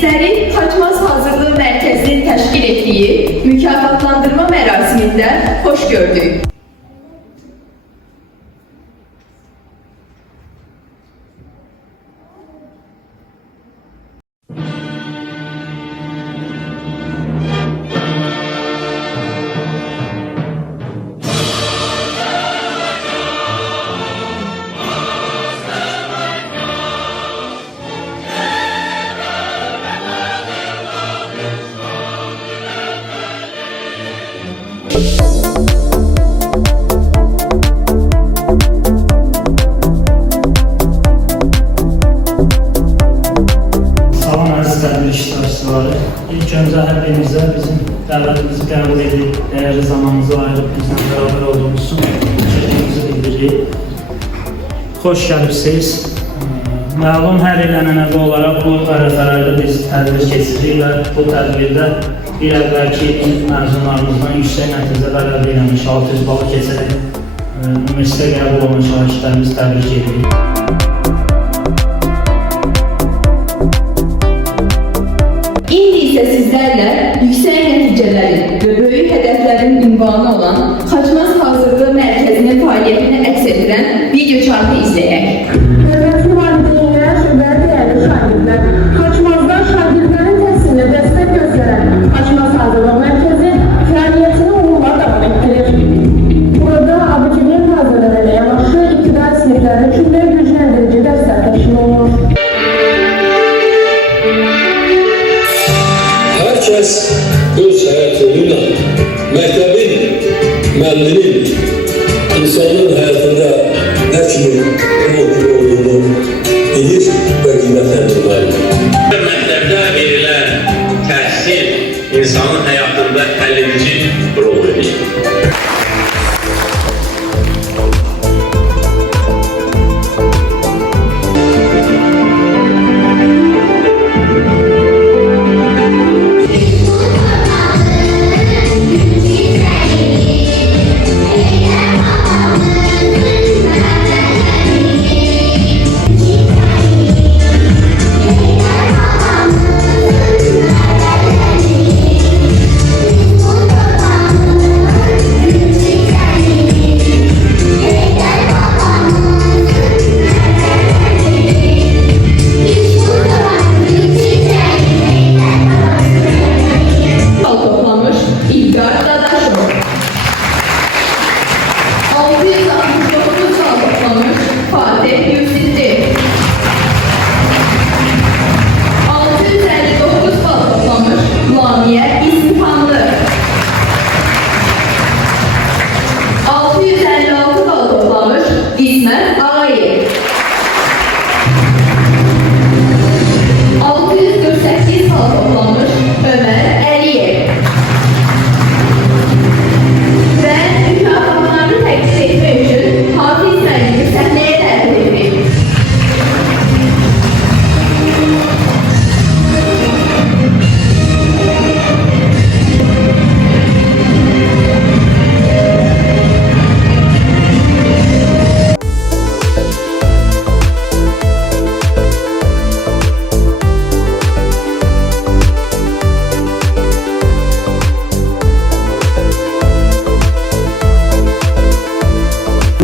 Sizləri Xaçmaz Hazırlığı Mərkəzinin təşkil etdiyi mükafatlandırma mərasimində xoş gördük. Salam əziz tədbir iştirakçıları. İlk öncə hər birinizə bizim dəvətimizi qəbul edib, dəyərli zamanınızı ayırıb bizlə beraber olduğunuz üçün təşəkkürümüzü bildiririk. Xoş gəlibsiniz. Məlum hər il ənənəvi olaraq bu ərəfələrdə biz tədbir keçiririk və bu tədbirdə bir əvvəlki məzunlarımızdan yüksək nəticələr əldə edilmiş 600 balı keçərək universitetə qəbul olan şagirdlərimizi təbrik edirik. İndi isə sizlərlə yüksək nəticələrin və böyük hədəflərin ünvanı olan Xaçmaz Hazırlığı Mərkəzinin fəaliyyətini əks etdirən video çarxı izləyək. Hörmətli valideynlər və dəyərli şagirdlər, Xaçmazda şagirdlərin təhsilinə dəstək göstərən Xaçmaz Hazırlıq Mərkəzi fəaliyyətini uğurla davam etdirir. Burada abituriyent hazırlığı ilə yanaşı ibtidai siniflərin üçün də gücləndirici dərslər təşkil olunur. Herkes öz hayat yoluyla mektebin, müəllimin, insanın hayatında ne kimi umutlu olduğunu bilir ve kıymetlendirmelidir. Məktəbdə verilən təhsil insanın həyatında həlledici rol verir.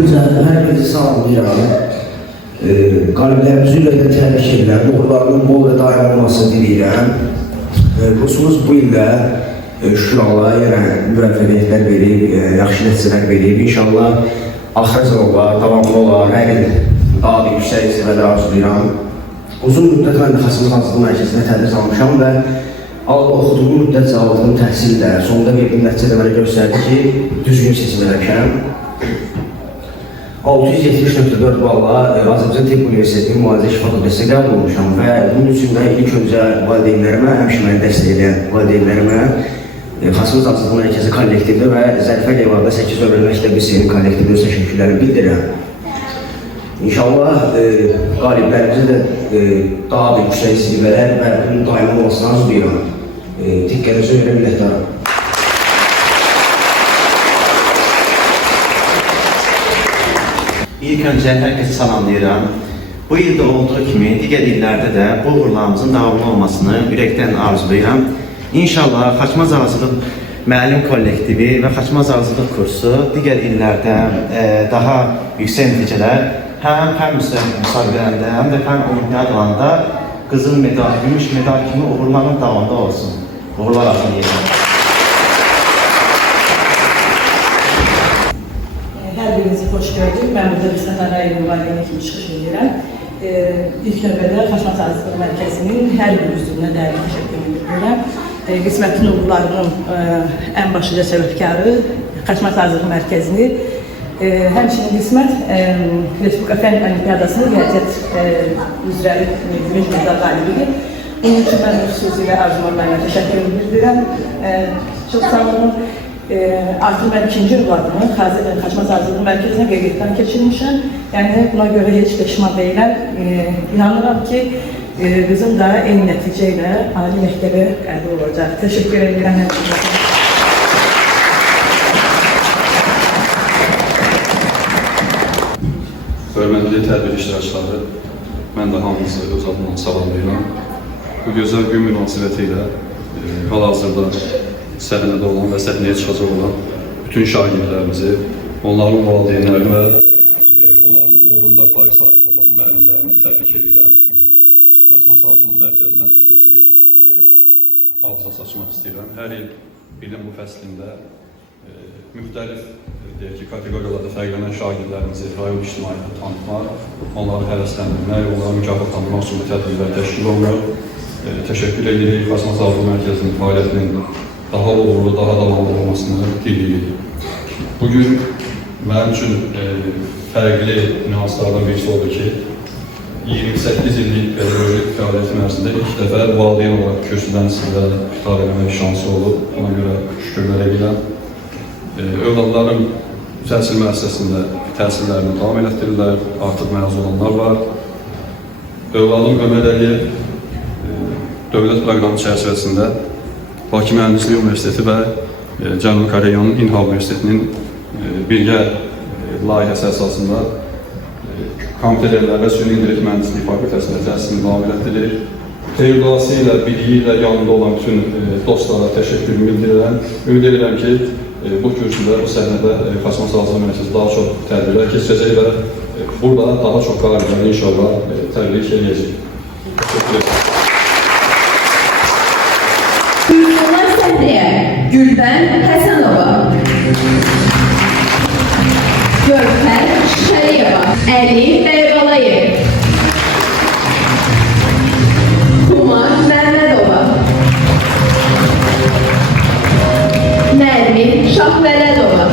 Hər birinizi salamlayıram. Qaliblərimizi ürəkdən təbrik edirəm. Uğurlarının bol və daim olmasını diləyirəm. Kursumuz bu ildə şükür Allaha yenə müvəffəqiyyətlər verib, yaxşı nəticələr verib. İnşallah axır olar, davamlı olar. Hər il daha bir yüksək səviyyədə arzulayıram. Uzun müddət mən də Xaçmaz Hazırlıq Mərkəzində tədris almışam və oxuduğum müddətcə aldığım təhsildə sonunda verdiyim nəticədə mənə göstərdi ki, düzgün seçim eləmişəm. 670.4 balla Azərbaycan Tıp Universitetinin müalicə iş fakültəsinə qəbul olmuşam və bunun üçün də ilk öncə valideynlərimə, həmişə məni dəstək edən valideynlərimə Xaçmaz Hazırlıq Mərkəzi kollektivdə və Zərifə Leyvarda 8 ömrə məktəbi seyrin kollektivdə öz təşəkkürlərimi bildirirəm. İnşallah qaliblərimizə də daha bir yüksək zirvələr və bunun daimi olmasını arzulayıram. Diqqətinizi görə minnətdarım. İlk öncə hər kəsi salamlayıram. Bu ildə olduğu kimi digər illərdə də bu uğurlarımızın davamlı olmasını ürəkdən arzulayıram. İnşallah Xaçmaz Azadlıq müəllim kollektivi və Xaçmaz Azadlıq kursu digər illərdə daha yüksək nəticələr həm müsabiqələrində, həm də fən olimpiadalarında qızıl medal, gümüş medal kimi uğurların davamında olsun. Uğurlar arzulayıram. Hər birinizi xoş gördük. Mən burada Rüstəm Ağayev valideynə kimi çıxış edirəm. İlk növbədə Xaçmaz Azadlıq Mərkəzinin hər bir üzvünə dərin təşəkkür edirəm. Qismətin uğurlarının ən başlıca səbəbkarı Xaçmaz Azadlıq Mərkəzini, həmçinin qismət Respublika Fən Olimpiadasının riyaziyyat üzrə gümüş medal qalibidir. Bunun üçün mən xüsusilə Arzumar müəllimə təşəkkür edirəm. Çox sağ olun. Artıq mən ikinci övladımı Xaçmaz Azadlıq Mərkəzinə qeydiyyatdan keçirmişəm. Yəni buna görə heç peşman deyiləm. İnanıram ki, qızım da eyni nəticə ilə ali məktəbə qəbul olacaq. Təşəkkür edirəm. Hörmətli tədbir iştirakçıları, mən də hamınızı öz adımdan salamlayıram. Bu gözəl gün münasibəti ilə hal-hazırda səhnədə olan və səhnəyə çıxacaq olan bütün şagirdlərimizi, onların valideynlərini və onların uğurunda pay sahibi olan müəllimlərini təbrik edirəm. Xaçmaz Azadlıq Mərkəzinə xüsusi bir arıza saçmaq istəyirəm. Hər il ilin bu fəslində müxtəlif kateqoriyalarda fərqlənən şagirdlərimizi rayon ictimaiyyətə tanıtmaq, onları həvəsləndirmək, onları mükafatlandırmaq üçün bu tədbirlər təşkil olunur. Təşəkkür edirik. Xaçmaz Azadlıq Mərkəzinin fəaliyyətinin daha uğurlu, daha davamlı olmasını dilirik. Bugün mənim üçün fərqli nüanslardan birisi oldu ki, 28 illik pedagojik fəaliyyətin ərzində ilk dəfə valideyn olaraq kürsüdən sizlə xitab etmək şansı olub. Ona görə şükürlər edirəm. Övladlarım təhsil müəssisəsində təhsillərini davam elətdirirlər, artıq məzun olanlar var. Övladım Ömər Əliyev dövlət proqramı çərçivəsində Bakı Mühəndislik Universiteti və Cənubi Koreyanın İnha Universitetinin birgə layihəsi əsasında kompüterlər və süni intellekt mühəndisliyi fakültəsində təhsilini davam elətdirir. Təcrübəsi ilə, biliyi ilə yanında olan bütün dostlara təşəkkürümü bildirirəm. Ümid edirəm ki, bu kürsüdə, bu səhnədə Xaçmaz Azadlıq Mərkəzi daha çox tədbirlər keçirəcək və burada daha çox qalibləri inşallah təbrik edəcək. Təşəkkür ederim. Buyursunlar səhnəyə Gülbən Həsənova, Görkər Şəriyeva, Əli Bəybalayev, Kumar Məmmədova, Nərmin Şahvələdova,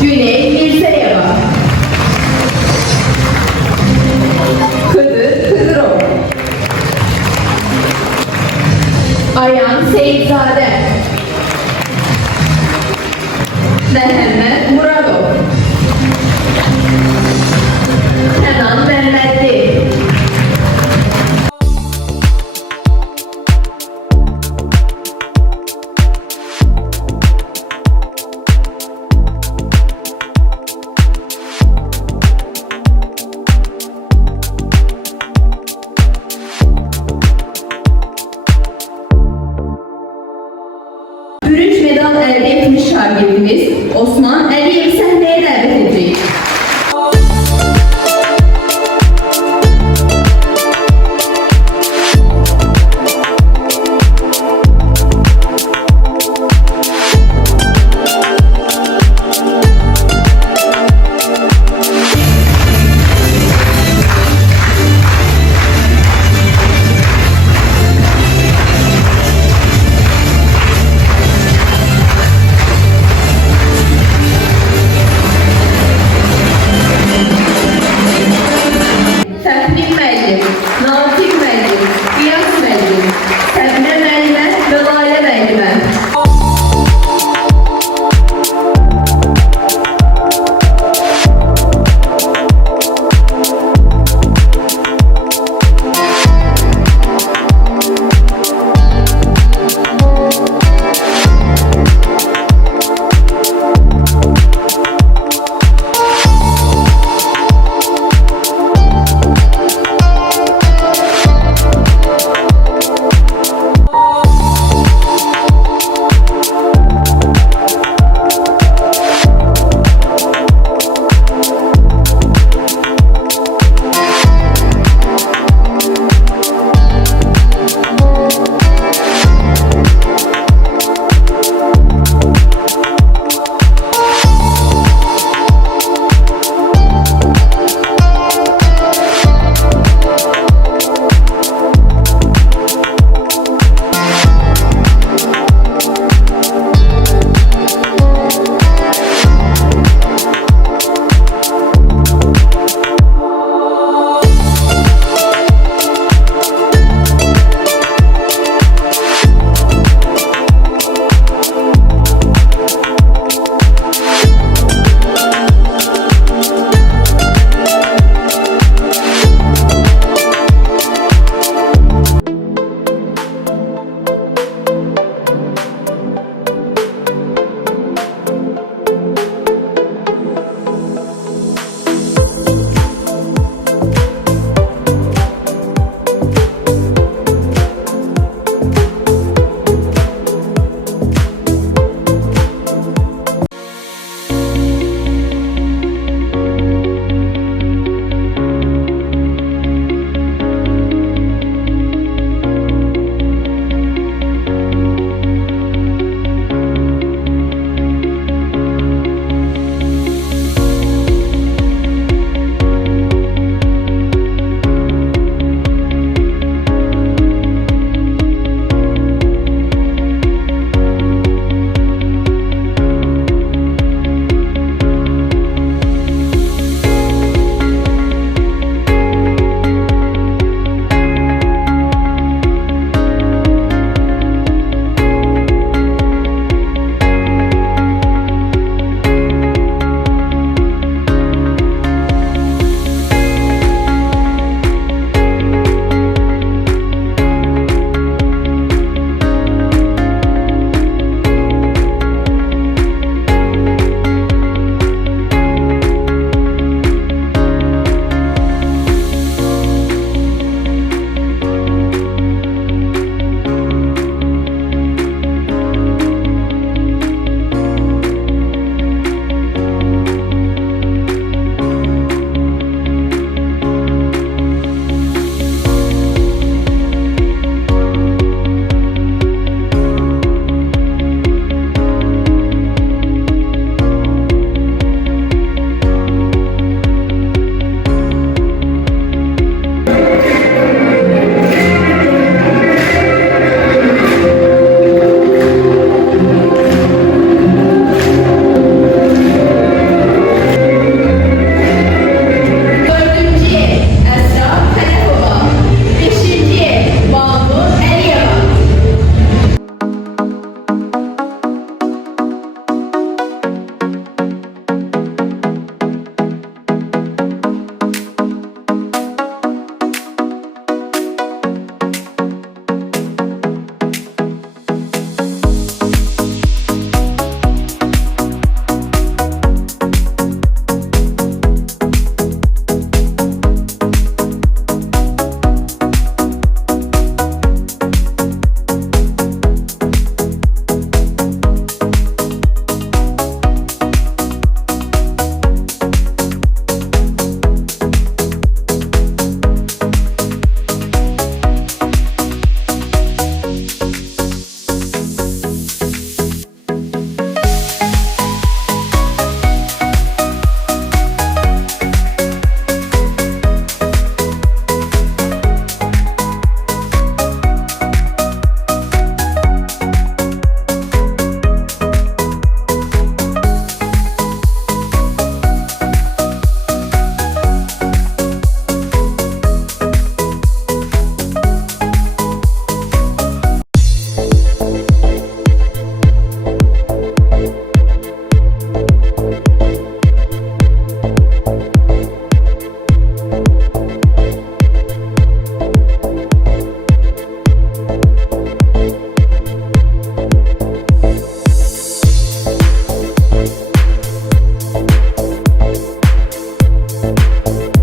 Güney Mirzəyeva, Kıdır Kıdırov, Ayan Seyidzadə, Məhəmməd Muradov, Müzik